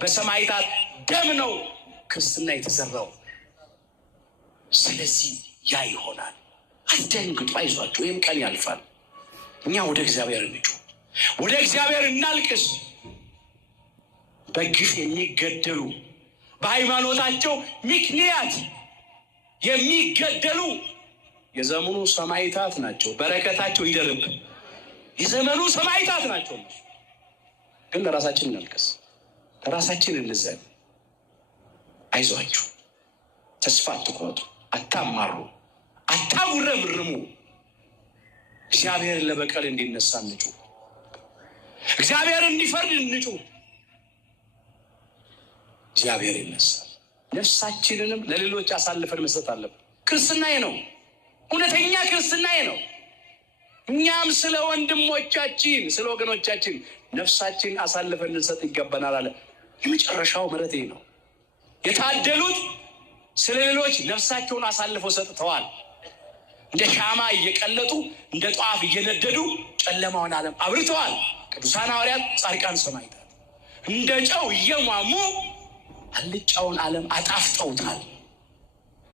በሰማዕታት ደም ነው ክርስትና የተዘራው። ስለዚህ ያ ይሆናል። አትደንግጡ፣ አይዟችሁ፣ ይህም ቀን ያልፋል። እኛ ወደ እግዚአብሔር እንጩ፣ ወደ እግዚአብሔር እናልቅስ። በግፍ የሚገደሉ በሃይማኖታቸው ምክንያት የሚገደሉ የዘመኑ ሰማዕታት ናቸው። በረከታቸው ይደርብ። የዘመኑ ሰማዕታት ናቸው። ግን ለራሳችን እናልቅስ፣ ለራሳችን እንዘን። አይዟችሁ፣ ተስፋ አትቁረጡ፣ አታማሩ፣ አታጉረምርሙ። እግዚአብሔር ለበቀል እንዲነሳ እንጩ፣ እግዚአብሔር እንዲፈርድ እንጩ። እግዚአብሔር ይነሳል። ነፍሳችንንም ለሌሎች አሳልፈን መስጠት አለብን። ክርስትናዬ ነው፣ እውነተኛ ክርስትናዬ ነው። እኛም ስለ ወንድሞቻችን ስለ ወገኖቻችን ነፍሳችን አሳልፈን እንሰጥ ይገባናል አለ። የመጨረሻው ምሕረት ነው። የታደሉት ስለ ሌሎች ነፍሳቸውን አሳልፈው ሰጥተዋል። እንደ ሻማ እየቀለጡ እንደ ጧፍ እየነደዱ ጨለማውን ዓለም አብርተዋል። ቅዱሳን ሐዋርያት፣ ጻድቃን፣ ሰማዕታት እንደ ጨው እየሟሙ አልጫውን ዓለም አጣፍጠውታል።